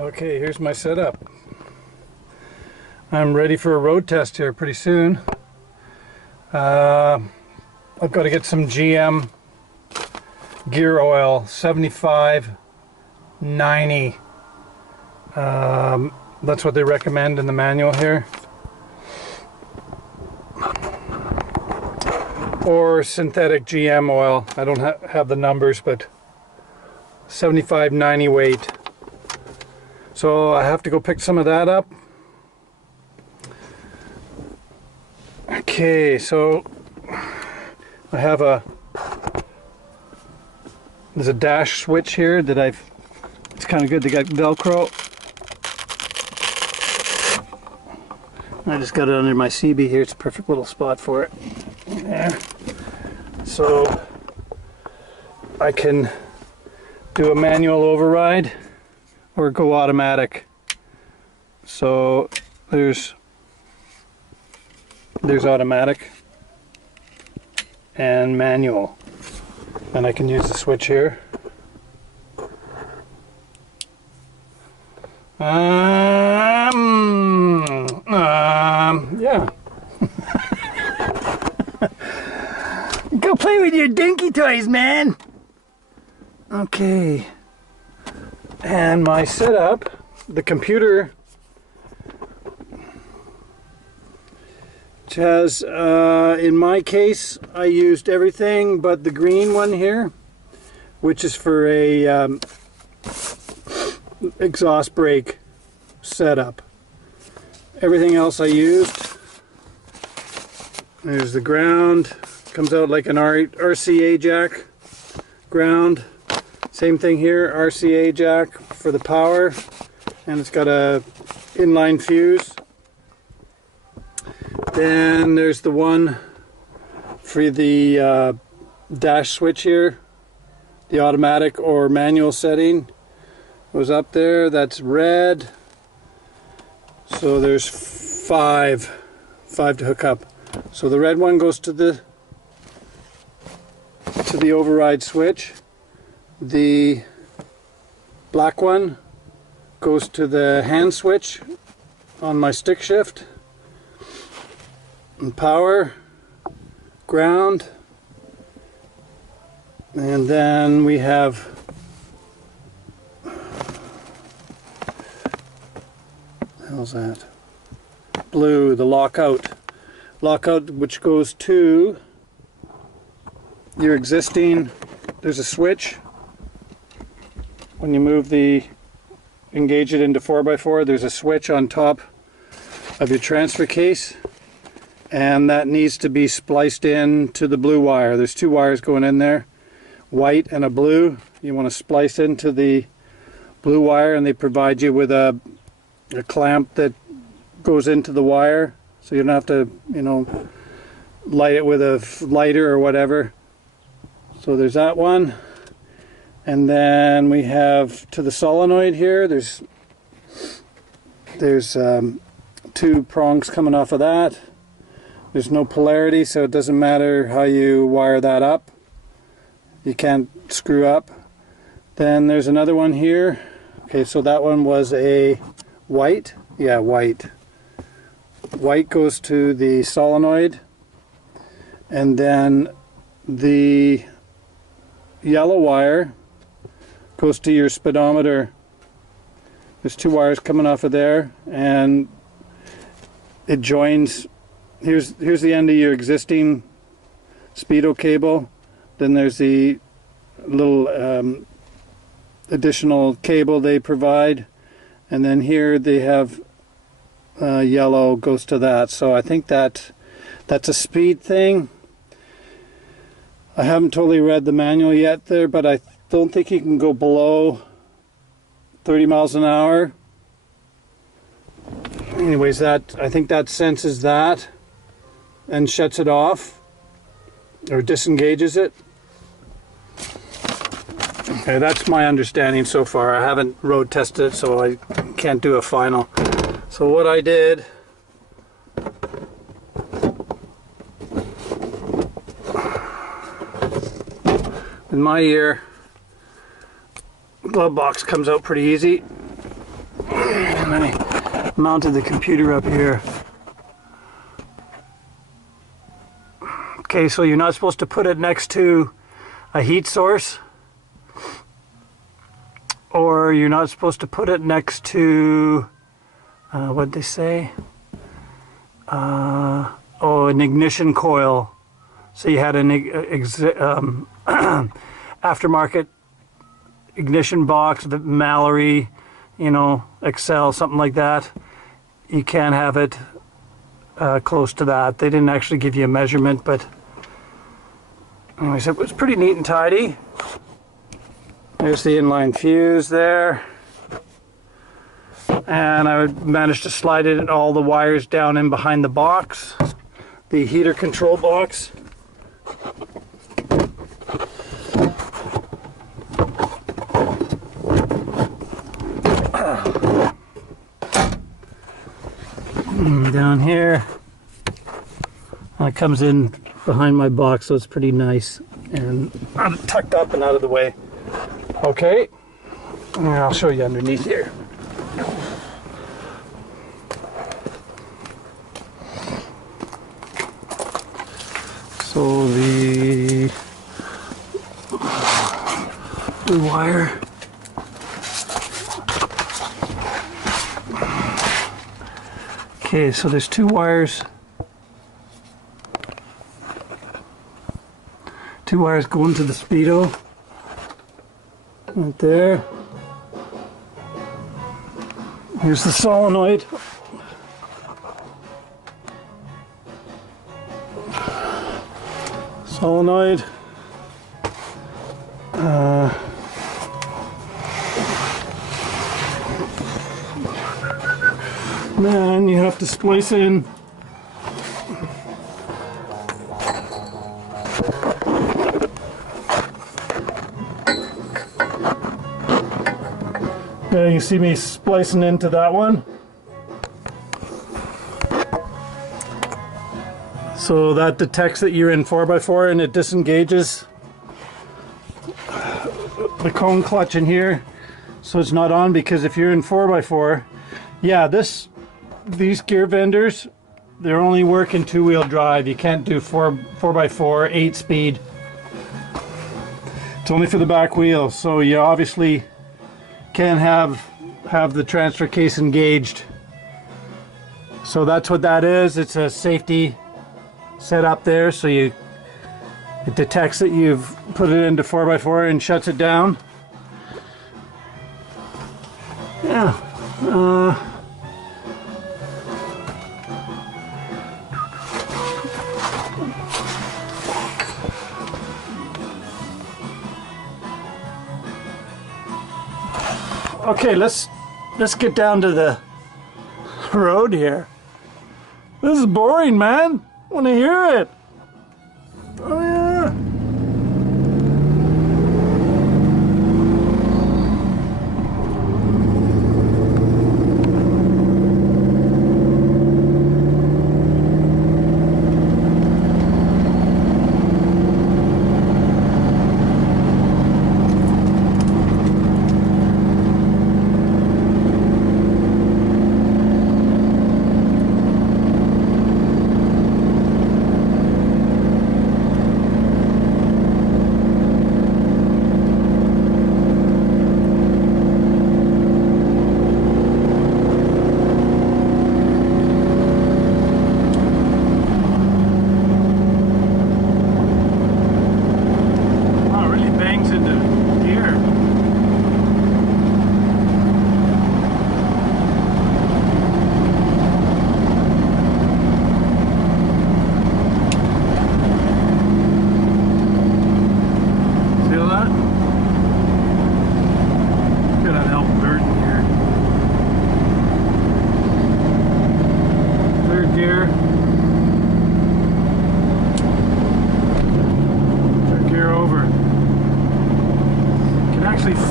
Okay, here's my setup. I'm ready for a road test here pretty soon. I've got to get some GM gear oil, 75/90. That's what they recommend in the manual here. Or synthetic GM oil. I don't have the numbers, but 75/90 weight. So I have to go pick some of that up. Okay, so I have there's a dash switch here that it's kind of good. They got Velcro. I just got it under my CB here. It's a perfect little spot for it. There. So I can do a manual override or go automatic. So there's automatic and manual, and I can use the switch here. Yeah. Go play with your dinky toys, man. Okay. And my setup, the computer, which has, in my case, I used everything but the green one here, which is for a exhaust brake setup. Everything else I used. There's the ground, comes out like an RCA jack ground. Same thing here, RCA jack for the power, and it's got a inline fuse. Then there's the one for the dash switch here, the automatic or manual setting goes up there. That's red. So there's five to hook up. So the red one goes to the override switch. The black one goes to the hand switch on my stick shift. And power, ground, and then we have what the hell's that? Blue, the lockout, which goes to your existing. There's a switch. When you engage it into 4x4, there's a switch on top of your transfer case. And that needs to be spliced in to the blue wire. There's two wires going in there, white and a blue. You want to splice into the blue wire, and they provide you with a clamp that goes into the wire, so you don't have to, light it with a lighter or whatever. So there's that one. And then we have to the solenoid here, there's two prongs coming off of that. There's no polarity, so it doesn't matter how you wire that up. You can't screw up. Then there's another one here. Okay, so that one was a white. Yeah, white. White goes to the solenoid. And then the yellow wire goes to your speedometer. There's two wires coming off of there, and it joins. Here's the end of your existing speedo cable. Then there's the little additional cable they provide, and then here they have yellow goes to that. So I think that's a speed thing. I haven't totally read the manual yet there, but I don't think you can go below 30 miles an hour. Anyways, I think that senses that and shuts it off or disengages it. Okay, that's my understanding so far. I haven't road tested it, so I can't do a final. So what I did, in my ear, glove box comes out pretty easy. And I mounted the computer up here. Okay, so you're not supposed to put it next to a heat source, or you're not supposed to put it next to what'd they say? Oh, an ignition coil. So you had an aftermarket ignition box, the Mallory, you know, Excel, something like that. You can't have it close to that. They didn't actually give you a measurement, but anyways, it was pretty neat and tidy. There's the inline fuse there. And I managed to slide it all the wires down in behind the box, the heater control box. Down here, it comes in behind my box, so it's pretty nice and tucked up and out of the way. Okay, and I'll show you underneath here. So the wire. Okay, so there's two wires. Two wires going to the speedo. Right there. Here's the solenoid. Solenoid. Then you have to splice in there, you see me splicing into that one. So that detects that you're in 4x4 and it disengages the cone clutch in here, so it's not on, because if you're in 4x4, yeah, these gear vendors, they're only working two-wheel drive. You can't do 4x4 8-speed. It's only for the back wheel, so you obviously can't have the transfer case engaged. So that's what that is. It's a safety set up there, so it detects that you've put it into 4x4 and shuts it down. Yeah. Okay, let's get down to the road here. This is boring, man. I want to hear it. Oh yeah.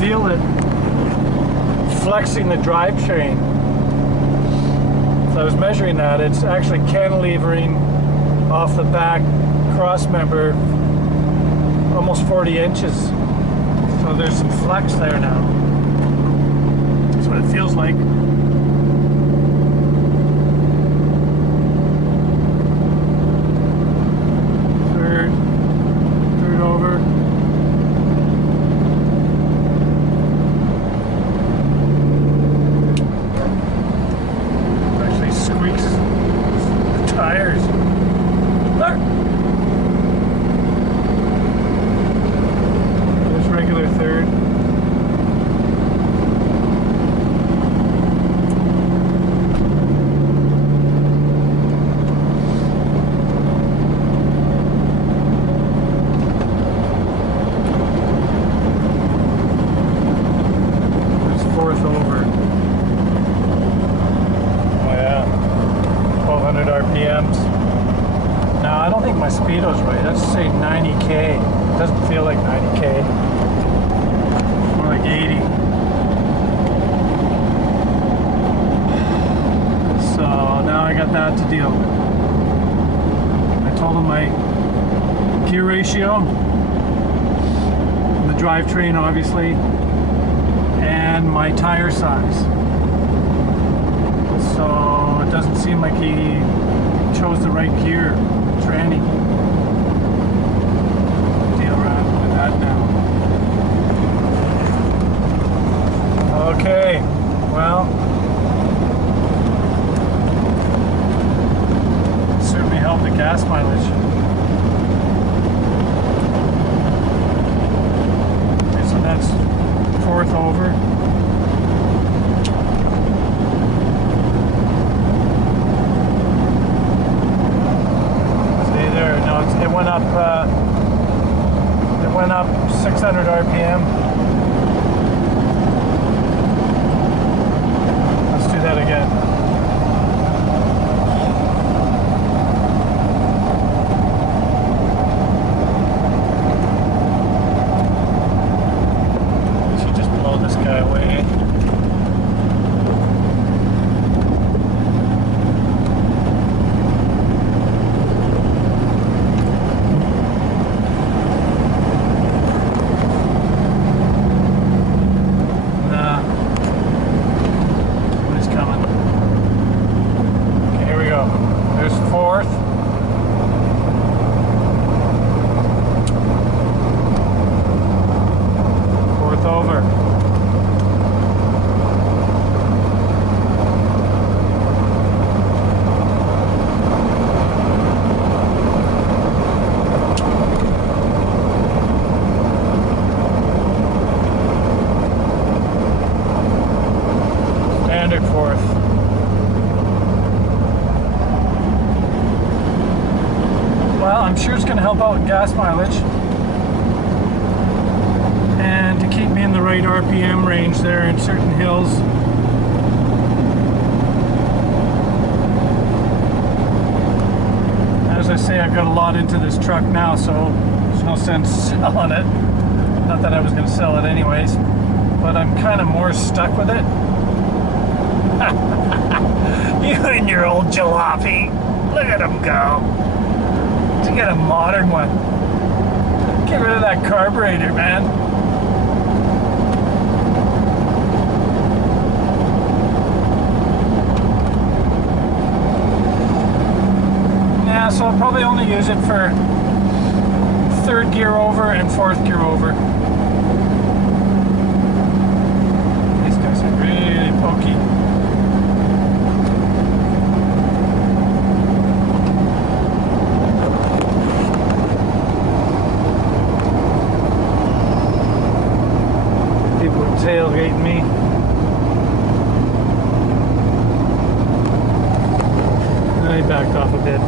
Feel it flexing the drivetrain. So I was measuring that. It's actually cantilevering off the back cross member almost 40 inches. So there's some flex there now. That's what it feels like. my speedo's right. Let's say 90k. It doesn't feel like 90k. More like 80. So now I got that to deal with. I told him my gear ratio, the drivetrain obviously, and my tire size. So it doesn't seem like he chose the right gear tranny. Deal around with that now. Okay, well, certainly helped the gas mileage. Okay, so that's 4th over. It went up 600 RPM. Let's do that again. Should just blow this guy away. Well, I'm sure it's going to help out with gas mileage and to keep me in the right RPM range there in certain hills. As I say, I've got a lot into this truck now, so there's no sense selling it. Not that I was going to sell it anyways, but I'm kind of more stuck with it. You and your old jalopy. Look at him go. To get a modern one. Get rid of that carburetor, man. Yeah, so I'll probably only use it for 3rd gear over and 4th gear over. These guys are really pokey. Tailgating me. And I backed off a bit.